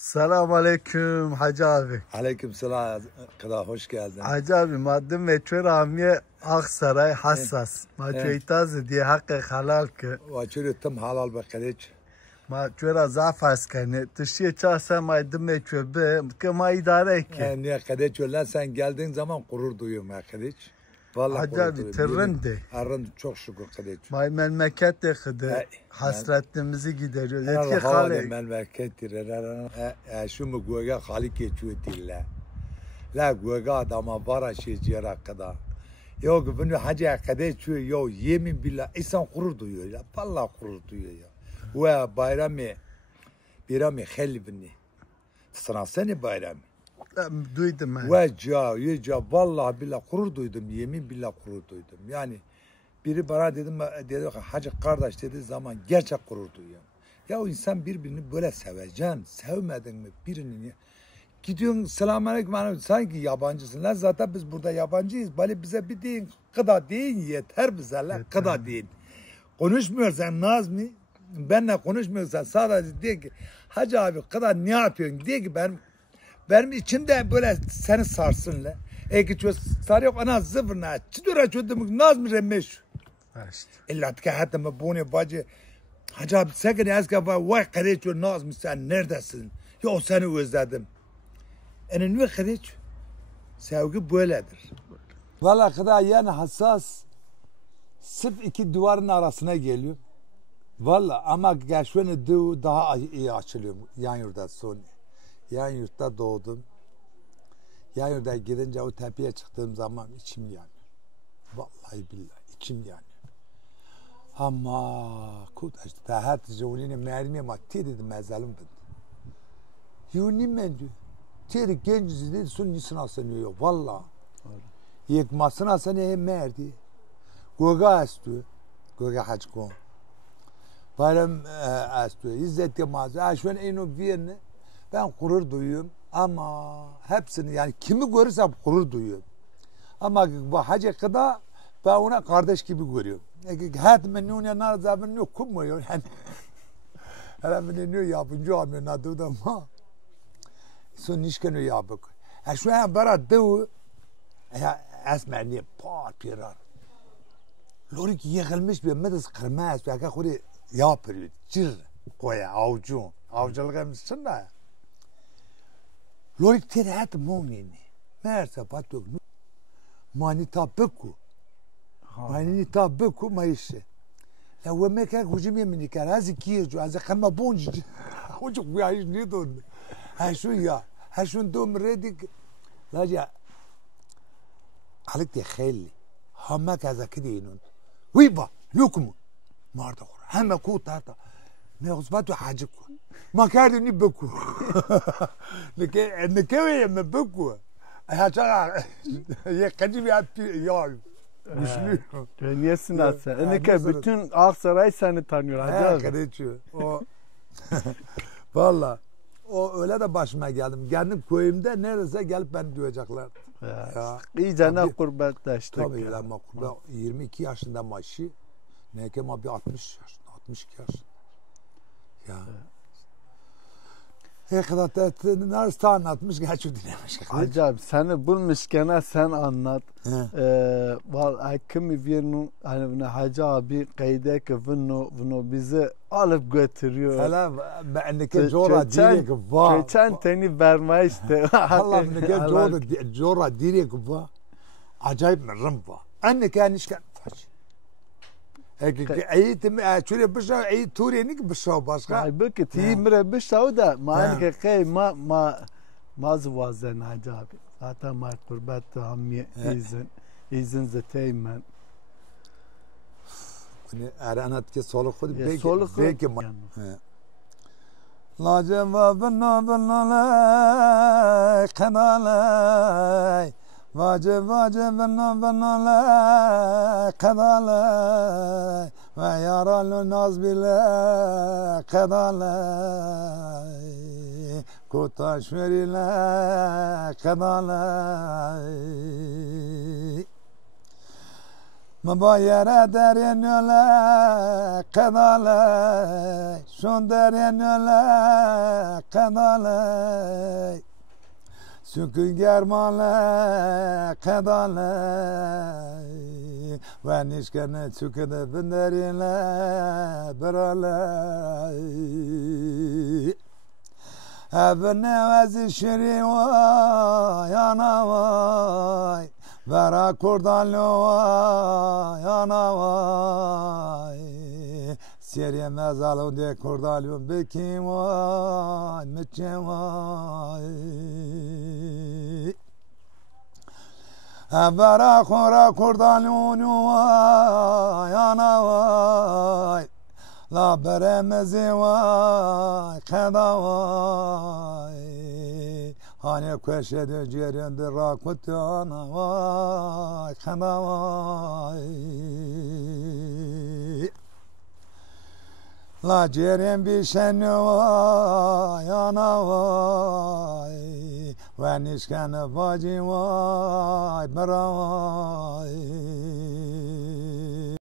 Selamun aleyküm Hacı abi. Aleyküm selam. Kıda hoş geldin. Hacı abi madde meçhul amiye Aksaray hassas. Maço itazı diye hakkı halal ki. Vaçırı tam halal bakaliç. Maço zaf askane. Tışıya çağsa madde meçhul be. Kama idare ki. Niye kadiç öyle sen geldiğin zaman gurur duyuyorum ya kadiç. Vallahi Hacı abi tırrındı. Arın çok şükür kadiç. May memleket de kıdı. Hasretimizi gideriyor. Allah Yetki hali hale. memlekettir. Şu mu güve halik geçiyor dille. La güve adama vara şey cira kadar. Yok bunu hacı kadiç yok yemin billah insan gurur duyuyor ya. Vallahi gurur duyuyor ya. Ve bayramı helbini. Sırasını bayramı. Duydum ben. Ve vallahi billah gurur duydum. Yemin billah gurur duydum. Yani biri bana dedi hacı kardeş dediği zaman gerçek gurur duyuyorum. Ya o insan birbirini böyle seveceksin. Sevmedin mi birini? Gidiyorsun selamünaleyküm sanki yabancısın. Lan zaten biz burada yabancıyız. Bari bize bir deyin kıda deyin yeter bize lan kıda deyin. Konuşmuyorsan Nazmi benimle konuşmuyorsan sadece diye ki hacı abi kıda ne yapıyorsun diye ki benim içimde böyle seni sarsın la. Eki çöz sarıyor ana zıvırna. Çıdıra çözdüm Nazmi remeş. İlla ki hatta mı bunu bacı hacı abi sakın eski vay kardeşim Nazmi sen neredesin? Ya o seni özledim. Ne kardeş? Sevgi böyledir. Valla kadar yani hassas sırf iki duvarın arasına geliyor. Valla ama gerçekten daha iyi açılıyor yan yurda sonra. Yan yurtta doğdum. Yan yurda gidince o tepeye çıktığım zaman içim yanıyor. Vallahi billahi içim yanıyor. Ama kudaş ta her tecrübenin mermiye maddi dedim mezalım ben. Yunim ben diyor. Teri genciz dedi sunnisini aslanıyor valla. Yekmasını aslanıyor merdi. Goga astı. Goga haçko. Bayram astı. İzzet Yılmaz'ı. Aşven eno birini ben gurur duyuyorum ama hepsini yani kimi görürsem gurur duyuyorum. Ama bu hacı kadar ben ona kardeş gibi görüyorum. Hayat menüne narzabın yok kummuyor yani. Hele menü yapınca amıyor nadı da ama. Son nişkenu yapık. Şu an bara devu esmeni par pirar. Lori ki yıkılmış bir medis kırmaz. Belki kuri yapıyor. Cır koya avcun. Avcılık emsin de. Lori teri hat monini. Mersa patok. Manita beku. Manita beku maişe. Ya ve meka hücum yemini kar. Hazi kiyircu. Hazi kırma boncu. Hocuk bu ayış ne don. Ha şu ya. Ha şun dom redik. Laca. Halık de kheli. Hamma kaza kidinun. Wiba. Nukumu. Marda khur. Hamma kutata. Ne uzbatu hacık. ما كان نبكو نكوي نبكو هذا يقدم يا güçlü. Niye sınavsa? Eneke bütün Aksaray seni tanıyor Hacı abi. Kardeşim. O valla o öyle de başıma geldim. Kendim köyümde neredeyse gelip beni duyacaklar. İyice ne kurbetleştik. Tabii ama 22 yaşında maaşı. Neyken bir 60 yaşında, 62 yaşında. Ya. Kadar neresi anlatmış gerçi dinlemiş. Acaba seni bulmuşken sen anlat. Kimi birinin hani Hacı abi kaydı ki bunu bizi alıp götürüyor. Hala benimki Jora direk var. Geçen teni vermişti. Allah benimki Jora direk var. Acayip merim var. Anne kan işken faş. Eğitim şöyle bir şey eğit Turiye'nin bir şey başka. Ay bu ki timre bir şey da maalesef kay ma zvazen Hacı abi. Zaten ma kurbet hammi izin zeteymen. Ne aranat ki soluk khud belki la cevabna bennala kanala Vacib benna kadala ve yaralı naz bile kadala kutaş verile kadala Mübayere derin öle kadale, şun derin öle kadale, sükün germale kadale, ve nişkene süküde binderile berale. Evne vezi şiri vay ana vay, vera kurdanlı vay ana vay, seriye mezalın de kurdalım bekim vay meçem vay. Vera kura kurdanlı vay ana vay, la beremezi vay kada vay, hani köşede cerinde rakut ana vay kada vay, la cerin bir şeni vay ana vay, ve nişkene bacı vay bera vay.